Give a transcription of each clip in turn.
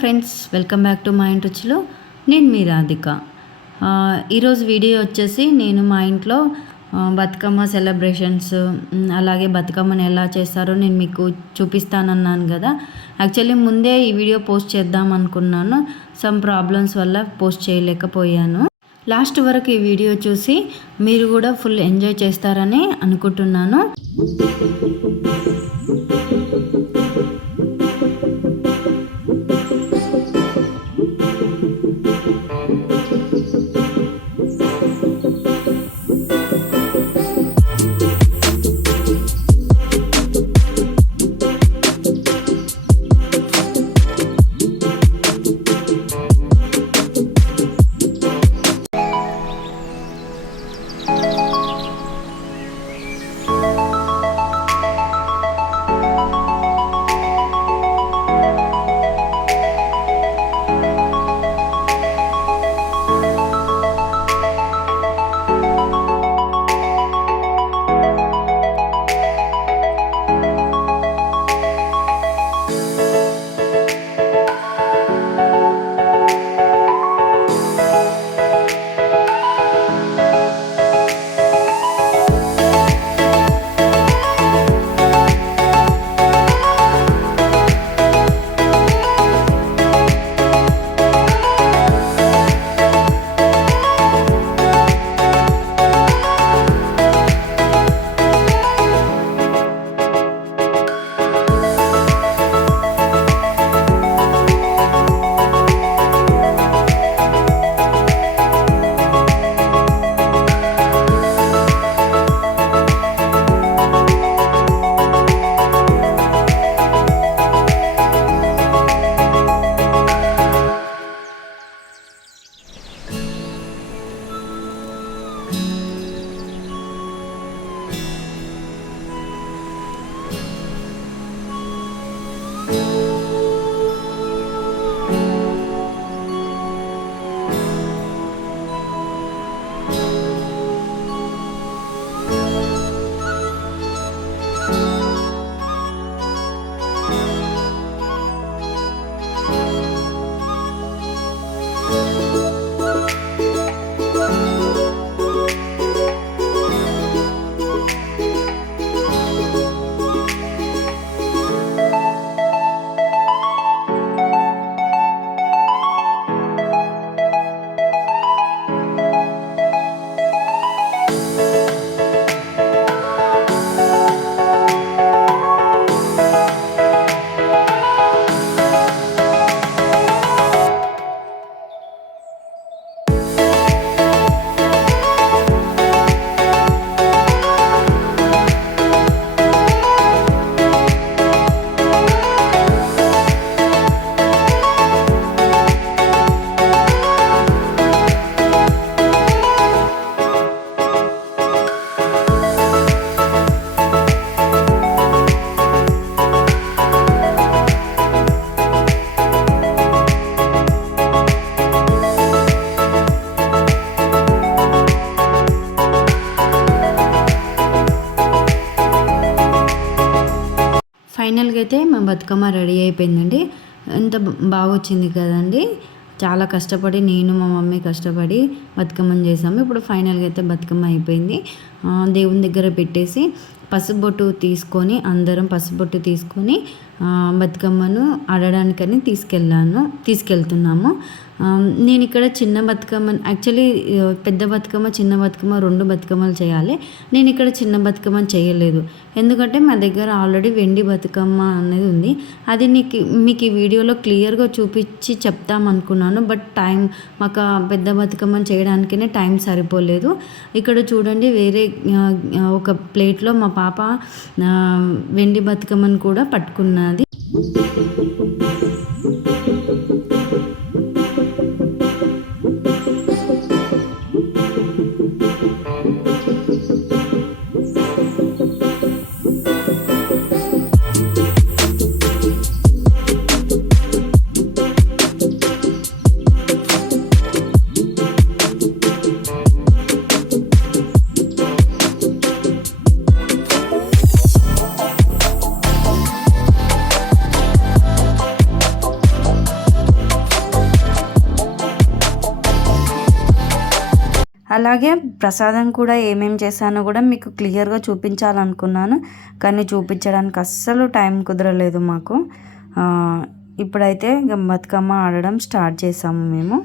Friends, welcome back to మా ఇంటి రుచులు. నేను మీ రాధిక. ఈరోజు వీడియో వచ్చేసి నేను మా ఇంట్లో బతుకమ్మ సెలబ్రేషన్స్, అలాగే బతుకమ్మని ఎలా చేస్తారో నేను మీకు చూపిస్తానన్నాను కదా. యాక్చువల్లీ ముందే ఈ వీడియో పోస్ట్ చేద్దాం అనుకున్నాను. సమ్ ప్రాబ్లమ్స్ వల్ల పోస్ట్ చేయలేకపోయాను. లాస్ట్ వరకు ఈ వీడియో చూసి మీరు కూడా ఫుల్ ఎంజాయ్ చేస్తారని అనుకుంటున్నాను. ఫైనల్గా అయితే మా బతుకమ్మ రెడీ అయిపోయిందండి. ఎంత బాగా వచ్చింది కదండి. చాలా కష్టపడి నేను మా మమ్మీ కష్టపడి బతుకమ్మని చేసాము. ఇప్పుడు ఫైనల్గా అయితే బతుకమ్మ అయిపోయింది. దేవుని దగ్గర పెట్టేసి పసుబొట్టు తీసుకొని అందరం పసుబొట్టు తీసుకొని బతుకమ్మను ఆడడానికని తీసుకెళ్తున్నాము. నేను ఇక్కడ చిన్న బతుకమ్మ, యాక్చువల్లీ పెద్ద బతుకమ్మ చిన్న బతుకమ్మ 2 బతుకమ్మలు చేయాలి. నేను ఇక్కడ చిన్న బతుకమ్మ చేయలేదు, ఎందుకంటే మా దగ్గర ఆల్రెడీ వెండి బతుకమ్మ అనేది ఉంది. అది మీకు ఈ వీడియోలో క్లియర్గా చూపించి చెప్తామనుకున్నాను. బట్ మాకు పెద్ద బతుకమ్మను చేయడానికనే టైం సరిపోలేదు. ఇక్కడ చూడండి, వేరే ఒక ప్లేట్లో మా పాప వెండి బతుకమ్మను కూడా పట్టుకున్నది. అలాగే ప్రసాదం కూడా ఏమేమి చేశానో కూడా మీకు క్లియర్గా చూపించాలనుకున్నాను, కానీ చూపించడానికి అస్సలు టైం కుదరలేదు మాకు. ఇప్పుడైతే ఇక బతుకమ్మ ఆడడం స్టార్ట్ చేసాము మేము.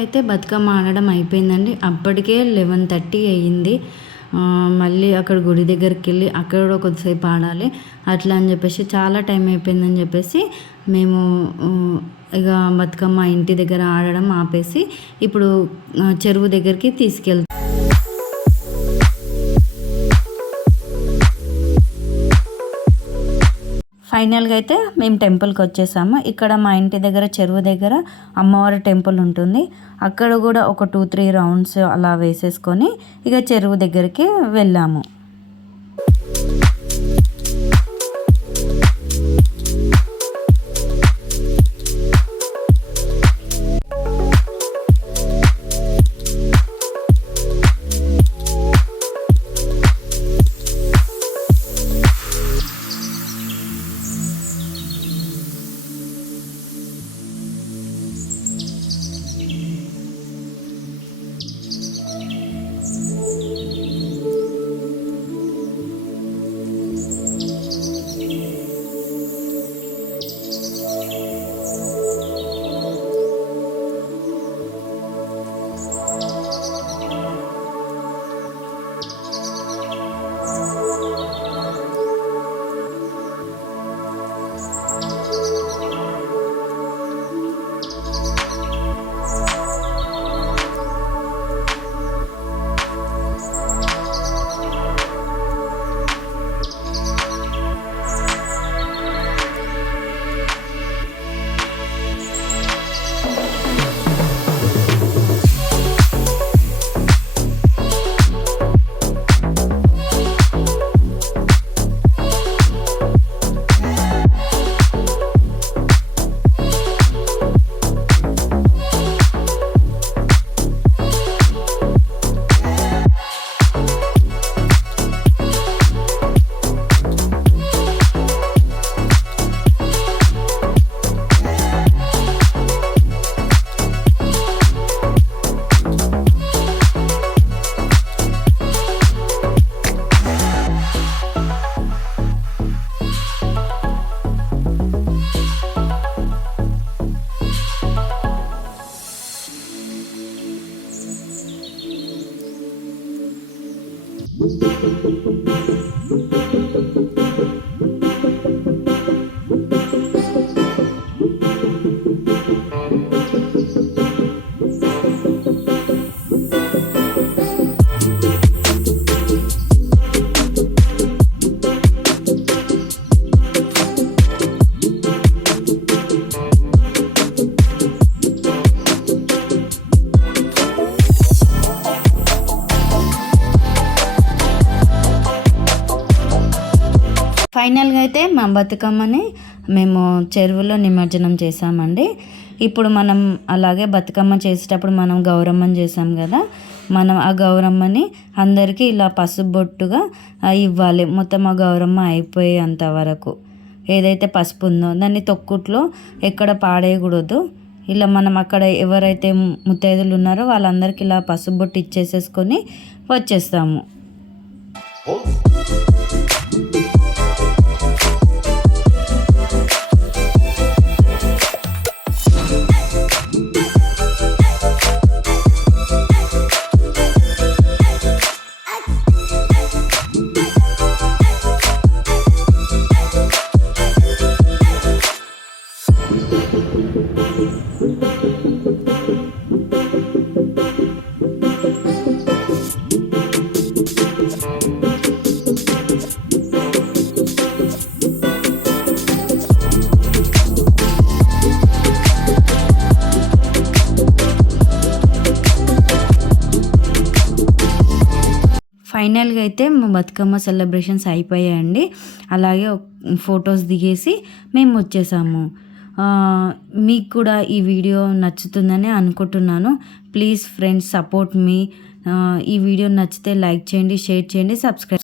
అయితే బతుకమ్మ ఆడడం అయిపోయిందండి. అప్పటికే 11:30 అయ్యింది. మళ్ళీ అక్కడ గుడి దగ్గరికి వెళ్ళి అక్కడ కూడా కొద్దిసేపు ఆడాలి అట్లా అని చెప్పేసి చాలా టైం అయిపోయిందని చెప్పేసి మేము ఇక బతుకమ్మ ఇంటి దగ్గర ఆడడం ఆపేసి ఇప్పుడు చెరువు దగ్గరికి తీసుకెళ్తాం. ఫైనల్గా అయితే మేము టెంపుల్కి వచ్చేసాము. ఇక్కడ మా ఇంటి దగ్గర చెరువు దగ్గర అమ్మవారి టెంపుల్ ఉంటుంది. అక్కడ కూడా ఒక 2-3 రౌండ్స్ అలా వేసేసుకొని ఇక చెరువు దగ్గరికి వెళ్ళాము. ఫైనల్గా అయితే మా బతుకమ్మని మేము చెరువులో నిమజ్జనం చేసామండి. ఇప్పుడు మనం అలాగే బతుకమ్మ చేసేటప్పుడు మనం గౌరమ్మని చేసాం కదా, మనం ఆ గౌరమ్మని అందరికీ ఇలా పసుపు బొట్టుగా ఇవ్వాలి మొత్తం ఆ గౌరమ్మ అయిపోయేంత వరకు. ఏదైతే పసుపు ఉందో దాన్ని తొక్కుట్లో ఎక్కడ పాడేయకూడదు. ఇలా మనం అక్కడ ఎవరైతే ముత్తైదులు ఉన్నారో వాళ్ళందరికీ ఇలా పసుపు బొట్టు ఇచ్చేసేసుకొని వచ్చేస్తాము. ఫైనల్గా అయితే మా బతుకమ్మ సెలబ్రేషన్స్ అయిపోయాయండి. అలాగే ఫొటోస్ దిగేసి మేము వచ్చేసాము. మీకు కూడా ఈ వీడియో నచ్చుతుందని అనుకుంటున్నాను. ప్లీజ్ ఫ్రెండ్స్ సపోర్ట్ మీ. ఈ వీడియో నచ్చితే లైక్ చేయండి, షేర్ చేయండి, సబ్స్క్రైబ్